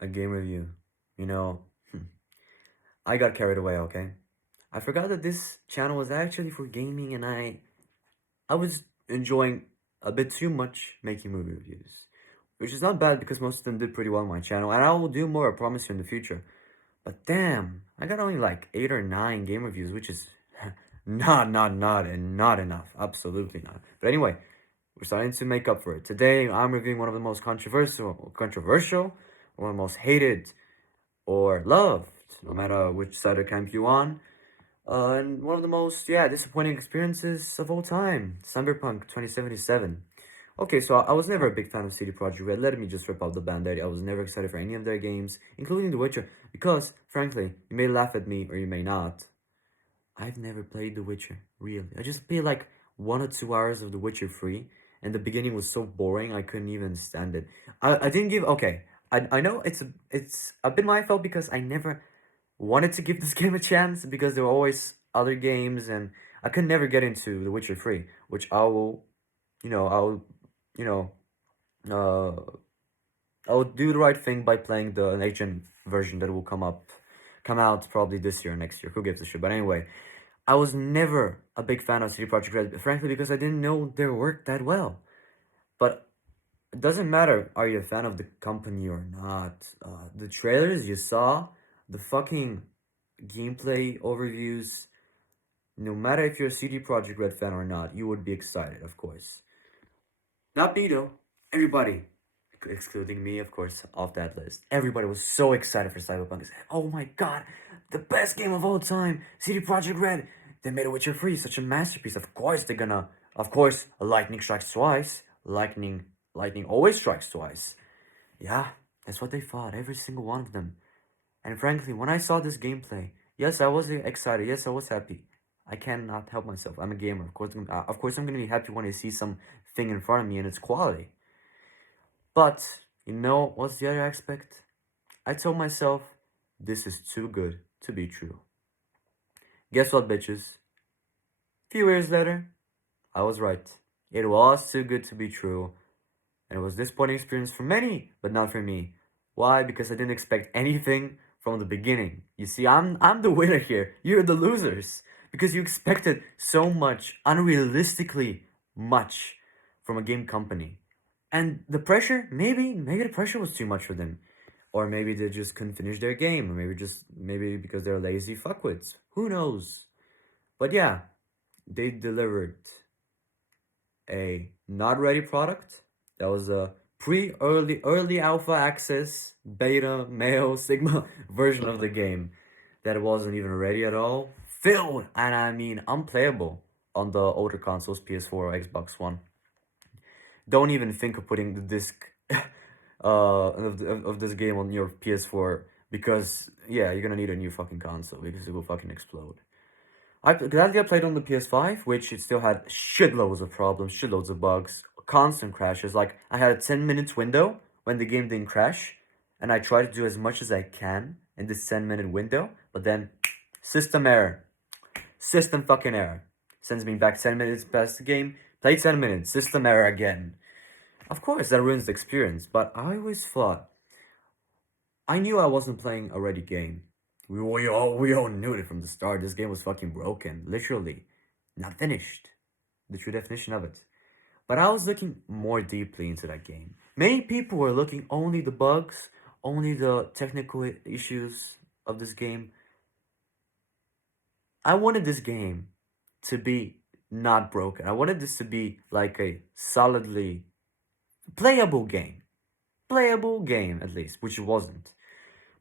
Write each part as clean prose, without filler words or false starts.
a game review. You know, I got carried away, okay? I forgot that this channel was actually for gaming and I was enjoying a bit too much making movie reviews. Which is not bad because most of them did pretty well on my channel, and I will do more, I promise you, in the future. But damn, I got only like 8 or 9 game reviews, which is not enough. Absolutely not. But anyway, we're starting to make up for it. Today, I'm reviewing one of the most controversial, one of the most hated or loved, no matter which side of camp you on. And one of the most, disappointing experiences of all time, Cyberpunk 2077. Okay, so I was never a big fan of CD Projekt Red. Let me just rip out the band-aid. I was never excited for any of their games, including The Witcher, because, frankly, you may laugh at me or you may not. I've never played The Witcher, really. I just played like 1 or 2 hours of The Witcher 3, and the beginning was so boring I couldn't even stand it. I didn't give, okay, I know it's a bit my fault because I never wanted to give this game a chance because there were always other games and I could never get into The Witcher 3, which you know, uh, I will do the right thing by playing the Asian version that will come out probably this year or next year. Who gives a shit? But anyway, I was never a big fan of CD Projekt Red, frankly, because I didn't know their work that well. But it doesn't matter, are you a fan of the company or not? The trailers you saw, the fucking gameplay overviews, no matter if you're a CD Projekt Red fan or not, you would be excited, of course. Not me though. Everybody, excluding me, of course, off that list. Everybody was so excited for Cyberpunk. They said, "Oh my god, the best game of all time! CD Projekt Red. They made a Witcher 3, such a masterpiece. Of course they're gonna. Of course, lightning strikes twice. Lightning always strikes twice. Yeah, that's what they thought. Every single one of them. And frankly, when I saw this gameplay, yes, I was excited. Yes, I was happy. I cannot help myself. I'm a gamer. Of course, I'm gonna be happy when I see something in front of me and its quality. But you know what's the other aspect? I told myself, this is too good to be true. Guess what, bitches? Few years later, I was right. It was too good to be true, and it was a disappointing experience for many, but not for me. Why? Because I didn't expect anything from the beginning. You see, I'm the winner here. You're the losers because you expected so much, unrealistically much, from a game company. And the pressure, maybe the pressure was too much for them. Or maybe they just couldn't finish their game, or maybe because they're lazy fuckwits. Who knows? But yeah, they delivered a not ready product. That was a early alpha access beta male sigma version of the game that wasn't even ready at all. Filled and I mean unplayable on the older consoles, PS4 or Xbox One. Don't even think of putting the disc of this game on your PS4 because yeah, you're gonna need a new fucking console because it will fucking explode. Gladly I played on the PS5, which it still had shitloads of problems, shitloads of bugs, constant crashes. Like I had a 10 minutes window when the game didn't crash, and I tried to do as much as I can in this 10 minute window, but then system error, system fucking error, sends me back 10 minutes past the game. Play 10 minutes, system error again. Of course, that ruins the experience, but I always thought I knew I wasn't playing a ready game. We all knew it from the start. This game was fucking broken, literally, not finished. The true definition of it. But I was looking more deeply into that game. Many people were looking only the bugs, only the technical issues of this game. I wanted this game to be not broken. I wanted this to be like a solidly playable game. Playable game, at least, which it wasn't.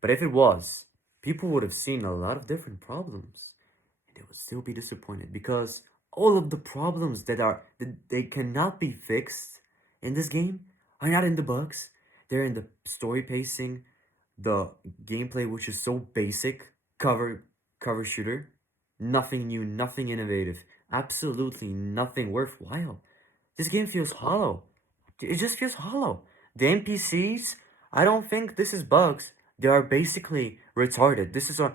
But if it was, people would have seen a lot of different problems and they would still be disappointed because all of the problems that they cannot be fixed in this game are not in the bugs. They're in the story pacing, the gameplay which is so basic, cover shooter, nothing new, nothing innovative, absolutely nothing worthwhile. This game feels hollow. It just feels hollow. The NPCs, I don't think this is bugs. They are basically retarded. This is a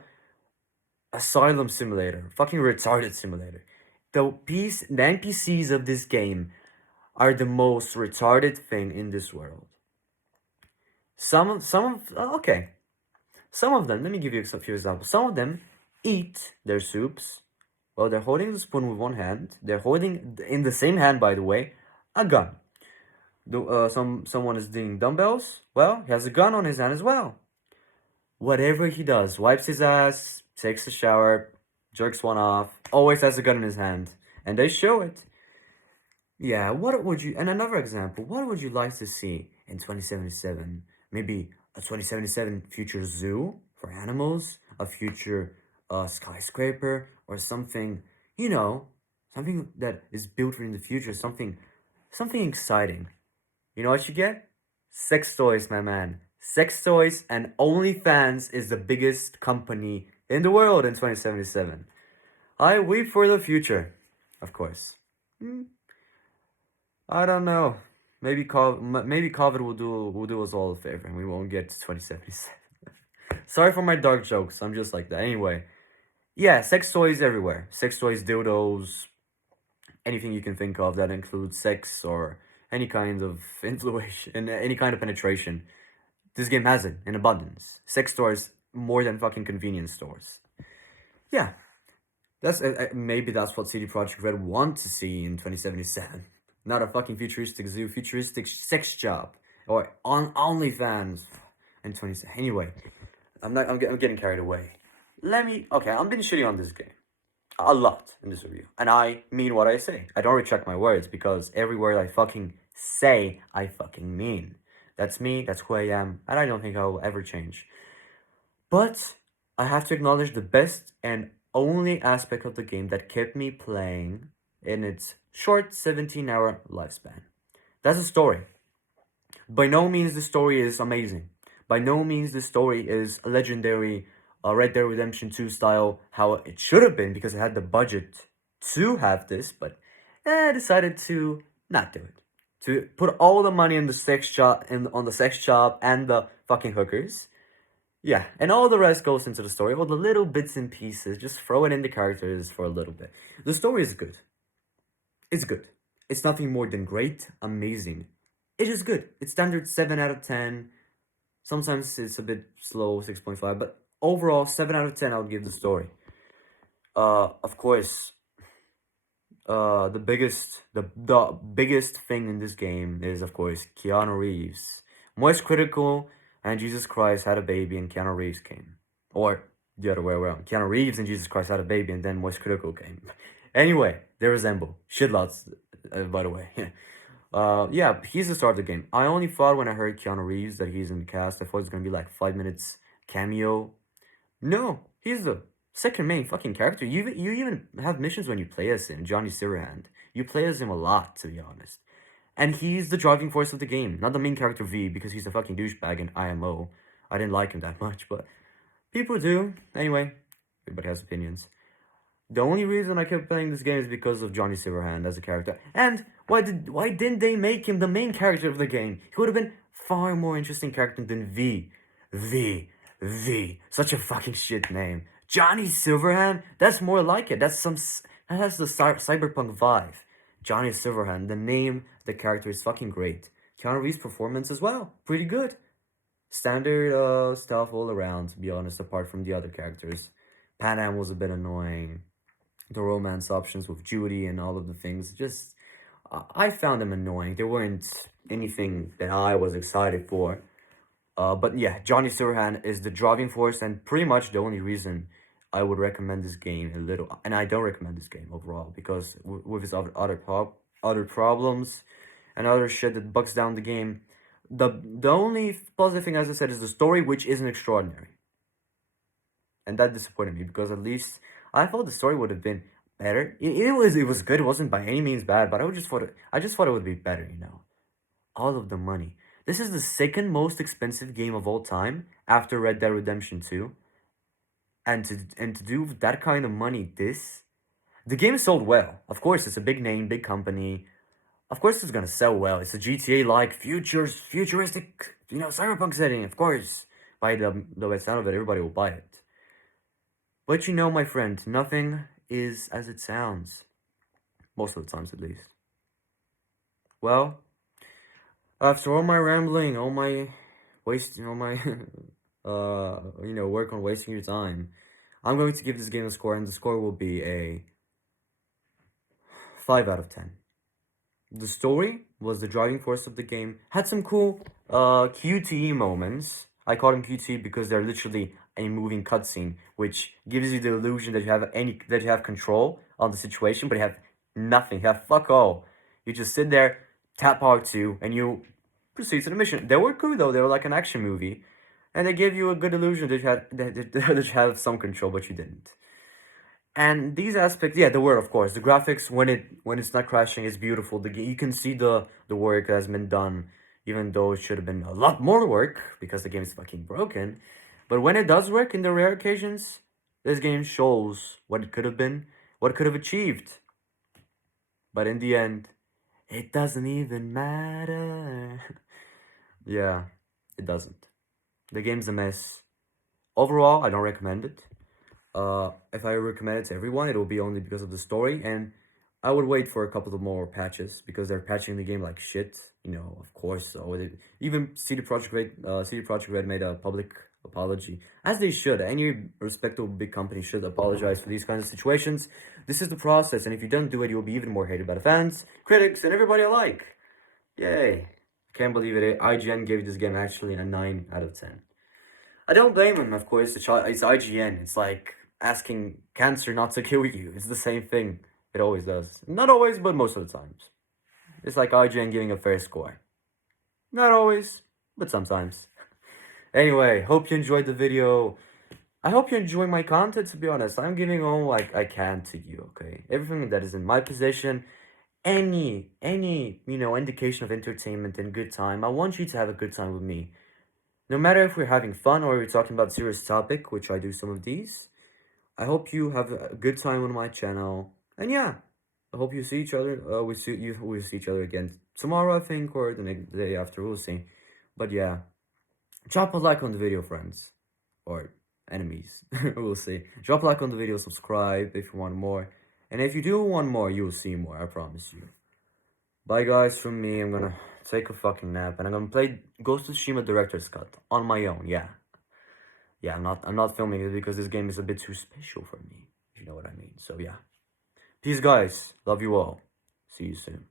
asylum simulator, fucking retarded simulator. The NPCs of this game are the most retarded thing in this world. Okay, some of them. Let me give you a few examples. Some of them eat their soups while they're holding the spoon with one hand. They're holding in the same hand, by the way, a gun. Someone is doing dumbbells. Well, he has a gun on his hand as well. Whatever he does, wipes his ass, takes a shower, jerks one off, always has a gun in his hand, and they show it. Yeah, what would you, and another example, what would you like to see in 2077? Maybe a 2077 future zoo for animals, a future skyscraper, or something, you know, something that is built in the future, something exciting. You know what you get? Sex toys, my man. Sex toys and OnlyFans is the biggest company in the world in 2077. I weep for the future, of course. Hmm. I don't know. Maybe COVID will do us all a favor and we won't get to 2077. Sorry for my dark jokes. I'm just like that. Anyway, yeah, sex toys everywhere. Sex toys, dildos, anything you can think of that includes sex or any kind of influence and any kind of penetration. This game has it in abundance. Sex stores more than fucking convenience stores. Yeah, maybe that's what CD Projekt Red want to see in 2077. Not a fucking futuristic zoo, futuristic sex job or on OnlyFans in 20. Anyway, I'm getting carried away. Okay, I'm being shitty on this game a lot in this review, and I mean what I say. I don't retract my words because every word I fucking say, I fucking mean. That's me, that's who I am, and I don't think I will ever change. But I have to acknowledge the best and only aspect of the game that kept me playing in its short 17-hour lifespan. That's the story. By no means the story is amazing. By no means the story is a legendary Red Dead Redemption 2 style, how it should have been because it had the budget to have this, but decided to not do it. To put all the money in the sex shop on the sex shop and the fucking hookers. Yeah, and all the rest goes into the story, all the little bits and pieces, just throw it in the characters for a little bit. The story is good. It's good. It's nothing more than great, amazing. It is good. It's standard 7 out of 10. Sometimes it's a bit slow, 6.5, but overall, 7 out of 10 I would give the story. Of course, the biggest thing in this game is, of course, Keanu Reeves. Most critical, and Jesus Christ had a baby and Keanu Reeves came. Or the other way around. Keanu Reeves and Jesus Christ had a baby and then Most Critical came. Anyway, they resemble. Shitlots, by the way. Yeah, he's the star of the game. I only thought when I heard Keanu Reeves that he's in the cast, I thought it was gonna be like 5 minutes cameo. No, he's the second main fucking character. You even have missions when you play as him, Johnny Silverhand. You play as him a lot, to be honest. And he's the driving force of the game, not the main character V, because he's a fucking douchebag in IMO. I didn't like him that much, but people do. Anyway, everybody has opinions. The only reason I kept playing this game is because of Johnny Silverhand as a character. And why didn't they make him the main character of the game? He would have been far more interesting character than V. V. Such a fucking shit name. Johnny Silverhand? That's more like it. That has the cyberpunk vibe. Johnny Silverhand. The name, the character is fucking great. Keanu Reeves' performance as well. Pretty good. Standard stuff all around, to be honest, apart from the other characters. Panam was a bit annoying. The romance options with Judy and all of the things, just I found them annoying. They weren't anything that I was excited for. But yeah, Johnny Silverhand is the driving force and pretty much the only reason I would recommend this game a little. And I don't recommend this game overall because with its other problems and other shit that bugs down the game, the only positive thing, as I said, is the story, which isn't extraordinary. And that disappointed me because at least I thought the story would have been better. It was good. It wasn't by any means bad, but I just thought it would be better. All of the money. This is the second most expensive game of all time after Red Dead Redemption 2. And to do that kind of money, the game sold well. Of course, it's a big name, big company. Of course, it's gonna sell well. It's a GTA-like futuristic, cyberpunk setting. Of course, by the sound of it, everybody will buy it. But my friend, nothing is as it sounds. Most of the times, at least. Well, after all my rambling, all my wasting all my work on wasting your time. I'm going to give this game a score, and the score will be a 5 out of 10. The story was the driving force of the game. Had some cool QTE moments. I call them QTE because they're literally a moving cutscene, which gives you the illusion that you have control on the situation, but you have nothing. You have fuck all. You just sit there, tap R2, and you proceed to the mission. They were cool though. They were like an action movie, and they gave you a good illusion that that you have some control, but you didn't. And these aspects, yeah, the word, of course, the graphics when it's not crashing is beautiful. You can see the work that has been done, even though it should have been a lot more work because the game is fucking broken. But when it does work in the rare occasions, this game shows what it could have been, what it could have achieved. But in the end, it doesn't even matter. Yeah, it doesn't. The game's a mess. Overall, I don't recommend it. If I recommend it to everyone, it will be only because of the story, and I would wait for a couple of more patches because they're patching the game like shit. Of course. So even CD Projekt Red made a public apology, as they should. Any respectable big company should apologize for these kinds of situations. This is the process, and if you don't do it, you'll be even more hated by the fans, critics, and everybody alike. Yay! I can't believe it. IGN gave this game actually a 9 out of 10. I don't blame him, of course. It's IGN. It's like asking cancer not to kill you. It's the same thing. It always does. Not always, but most of the times. It's like IGN giving a fair score. Not always, but sometimes. Anyway, hope you enjoyed the video. I hope you enjoy my content, to be honest. I'm giving all like I can to you, okay? Everything that is in my possession, any indication of entertainment and good time. I want you to have a good time with me. No matter if we're having fun or we're talking about serious topic, which I do some of these. I hope you have a good time on my channel. And yeah, I hope you see each other. We see each other again tomorrow, I think, or the day after. We'll see. But yeah, drop a like on the video, friends, or enemies. We'll see. Drop a like on the video, subscribe if you want more, and if you do want more, you'll see more. I promise you. Bye, guys. From me, I'm gonna take a fucking nap, and I'm gonna play Ghost of Tsushima Director's Cut on my own. Yeah. Yeah, I'm not filming it because this game is a bit too special for me, if you know what I mean. So yeah. Peace, guys. Love you all. See you soon.